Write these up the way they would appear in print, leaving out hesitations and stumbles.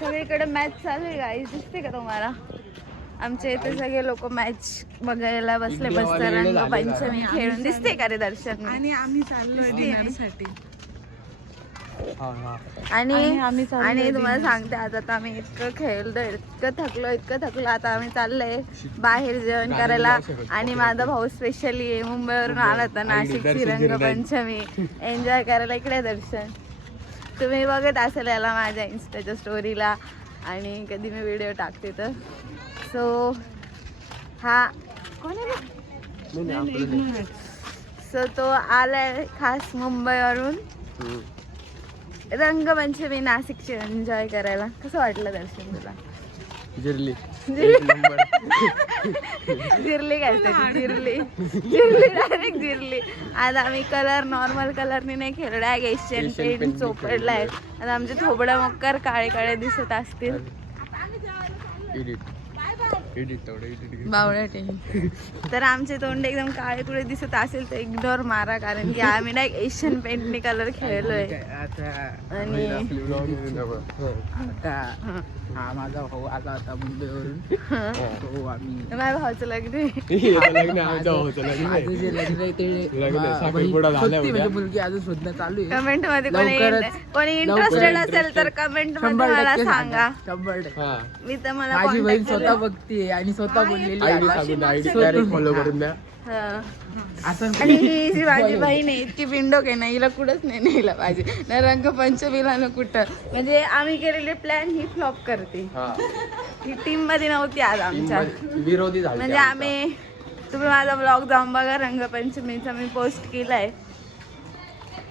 सगळीकडे मॅच चालू आहे गाईस, दिसते का तुम्हाला? आमच्या इथे सगळे लोक मॅच बघायला बसले, मस्त रंगपंचमी खेळून. दिसते का रे दर्शन? आणि आम्ही चाललोय डिनरसाठी. आणि तुम्हाला सांगते आता आम्ही इतकं खेळलो, इतकं थकलो आता आम्ही चाललोय बाहेर जेवण करायला. आणि माझा भाऊ स्पेशली मुंबईवरून आला होता नाशिकची रंगपंचमी एन्जॉय करायला. इकडे दर्शन तुम्ही बघत असेल याला माझ्या इन्स्टाच्या स्टोरीला आणि कधी मी व्हिडिओ टाकते तर. सो हा कोण आहे? सो तो आलाय खास मुंबईवरून रंगपंचमी नाशिकची एन्जॉय करायला. कसं वाटलं दर्शन तुला? जिरली काय जिरली डायरेक्ट जिरली. आता आम्ही कलर नॉर्मल कलरने नाही खेळलो, डायरेक्ट एशियन पेंट चोपडलाय. आता आमचे थोबडं मकर काळे काळे दिसत असतील. बावळट तर आमचे तोंड एकदम काळे कुळे दिसत असेल तर इग्नोर मारा, कारण की आम्ही ना एशियन पेंटने कलर खेळलोय. आणि हा माझा भाऊ आला होता मुंबईवरून. माझ्या भावाचं लग्न आहे, मुलगी अजून शोधणं चालू आहे. कमेंट मध्ये कोणी इंटरेस्टेड असेल तर कमेंट मध्ये मला सांगा. 100%. मी तर मला माझी बहीण स्वतः बघतीये आणि स्वतः बोललेली फॉलो करून द्या. आणि ही जी माझी बहीण आहे इतकी बिंडोक आहे ना, हिला कुठंच नाही न्यायला पाहिजे ना रंगपंचमीला ना कुठं. म्हणजे आम्ही केलेले प्लॅन ही फ्लॉप करते. ही टीम मध्ये नव्हती आज आमच्या, विरोधी झाले. म्हणजे आम्ही तुम्ही माझा ब्लॉग जाऊन बघा रंगपंचमीचा मी पोस्ट केलाय.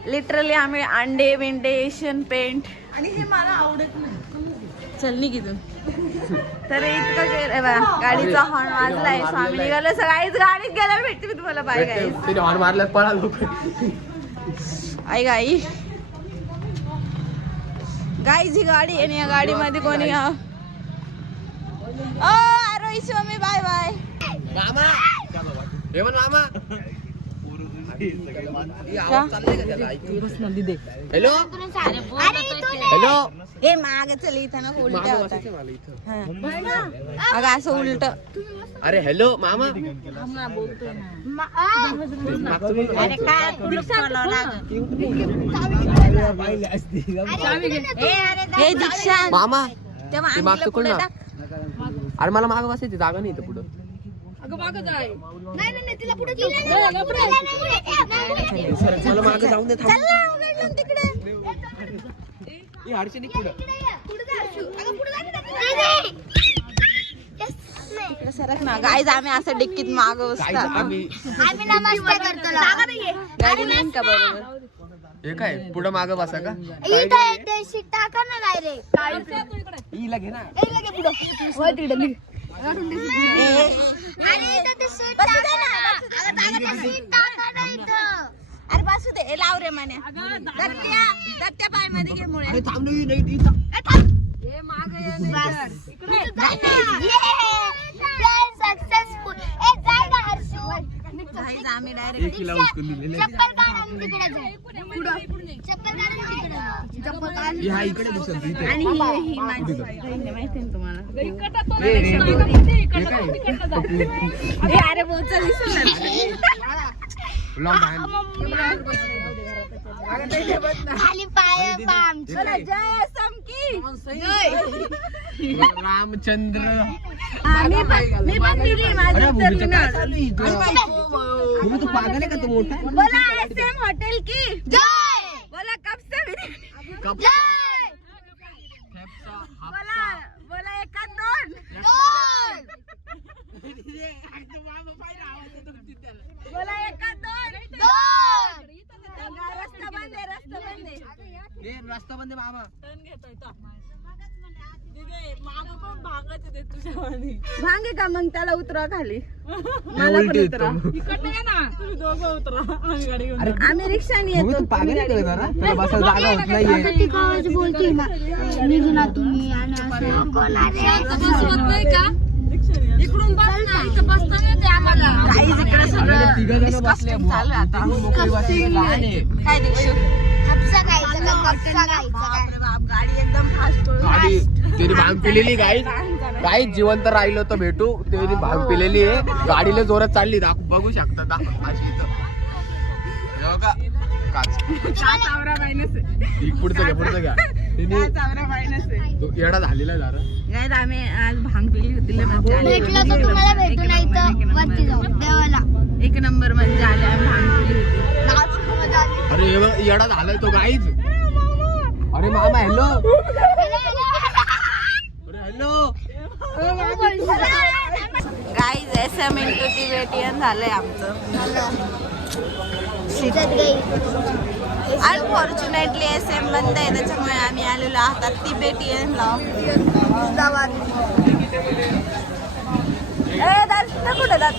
लिटरली आम्ही अंडे बिंडे एशियन पेंट आणि हे मला आवडत नाही. चल निघितून तर इतकं केलंय बघा. गाडीचा हॉर्न वाजलाय, स्वामी निघालं. सगळीच गाडीत गेल्यावर भेटते मी तुम्हाला. बाय गाईस. तिने हॉर्न मारला पळालो. आई गाई गाईची गाडी आणि या गाडीमध्ये कोणी रोहित स्वामी बाय बाय. मामा हेमन मामा हॅलो हॅलो. हे माग चल इथं ना उलट होता. अगं असं उलट. अरे हॅलो मामा. अरे काय हे दीक्षा मामा तेव्हा मागचं कोण ना. अरे मला मागं बसायची जागा नाही इथं पुढं. मला मागं जाऊन दे. सरक ना गाईज. आम्ही असं डिक्कीत माग बसतो. हे काय पुढं मागं बसा का? हिला घे ना. अरे बसू दे. लाव रे म्हणे दत्त्या पाय मध्ये घे मुळे. आम्ही डायरेक्ट आणि ही माझी बहीण माहिती ना तुम्हाला. अरे बोचा दिसून रामचंद्र. मी पण दिली माझं तू पागल आहे का? तू मोठा. बोला SM हॉटेल की जय. बोला कपसा बोला एका दोन बोला एका दोन रस्ता बंद आहे. रस्ता बंद मामा. भांगे का मग त्याला उतरा खाली. मला पण उतरा. आम्ही रिक्षाने येतो. पागल आहे का जरा? तुला बसायला जागा होत नाहीये. इकडून बस ना, इथं बसता नाही येते आम्हाला. गाईज इकडे सगळं तिघं जण disgusting बसले चालू आहे आता. मोकळी बसली लहान आहे. काय दीक्षू? बापरे बाप, गाडी एकदम फास्ट गाडी त्याने भांग पिलेली गाई जिवंत राहिलं तर भेटू त्याने भांग पिलेली आहे गाडीला जोरात चालली बघू शकता दाखव अशी इथं. हे बघा, काच. पुढचं घ्या त्याने तो येडा झालेला जरा. गाईज आम्ही आज भांग पिली होती लय मजा आली. भेटलं तर तुम्हाला भेटू नाही तर वरती जाऊ देवाला. एक नंबर मजा आली आम्ही भांग पिली होती. अरे हे बघ, येडा झालाय तो गाईच. अरे मामा हॅलो. अरे hello. Guys SM into Tibetan झालंय आमचं. अनफॉर्च्युनेटली SM बंद आहे त्याच्यामुळे आम्ही आलेलो आहात तिबेटियनला. कुठे जात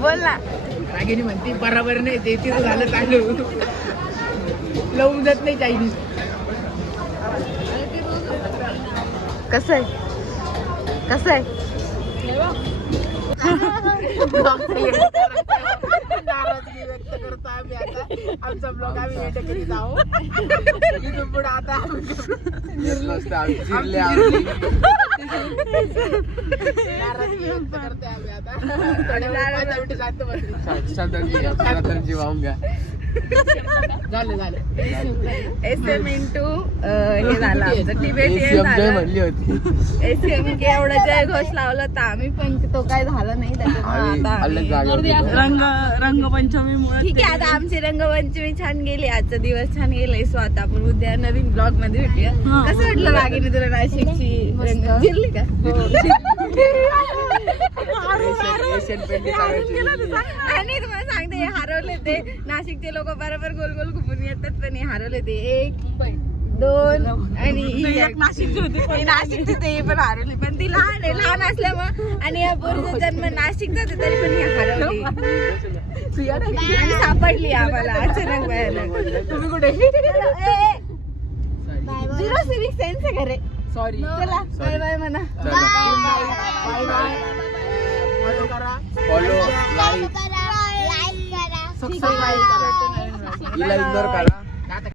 बोल ना. रागिनी म्हणते बरोबर नाही ते तिथं झालं चालू लावून जात नाही चायनीज. कसं आहे कसं आहे नाराजगी व्यक्त करतो आम्ही आता. आमचा ब्लॉग आम्ही एंड करीत आहोत. इथून पुढे आता नाराजगी व्यक्त करते आम्ही आता. शांत श्रद्धांची वाहून घ्या. झालं SM into हे झालं आमचं तिबेटियन ACM जय झालं. म्हणली होती. SM के एवढा जय घोष लावला तर आम्ही पण तो काय झाला नाही त्याच्यामुळे आम्ही आता अलग आम्ही जागेवर रंगपंचमीमुळे ठीक आहे. आता आमची रंगपंचमी छान गेली, आजचा दिवस छान गेलाय. सो आता आपण उद्या नवीन ब्लॉग मध्ये भेटूया. कसं वाटलं रागिनी तुला नाशिकची रंग जिरली का? आणि तुम्हाला सांगते हे हरवले ते नाशिकचे लोक बरोबर गोल गोल घुमून येतात पण हे हरवले ते 1 2 आणि नाशिकची होती नाशिकची ते पण हरवली पण ती लहान आहे लहान असल्यामुळे आणि या पोरीचा जन्म नाशिकचा आहे तरी पण ही हरवली आणि सापडली आम्हाला अचानक भयानक. तुम्ही कुठे 0 सिविक सेन्स आहे घरे. सॉरी. चला बाय बाय म्हणा. Bye bye. फॉलो करा. फॉलो लाईक लाईक करा. सबस्क्राईब करा. इग्नोर करा.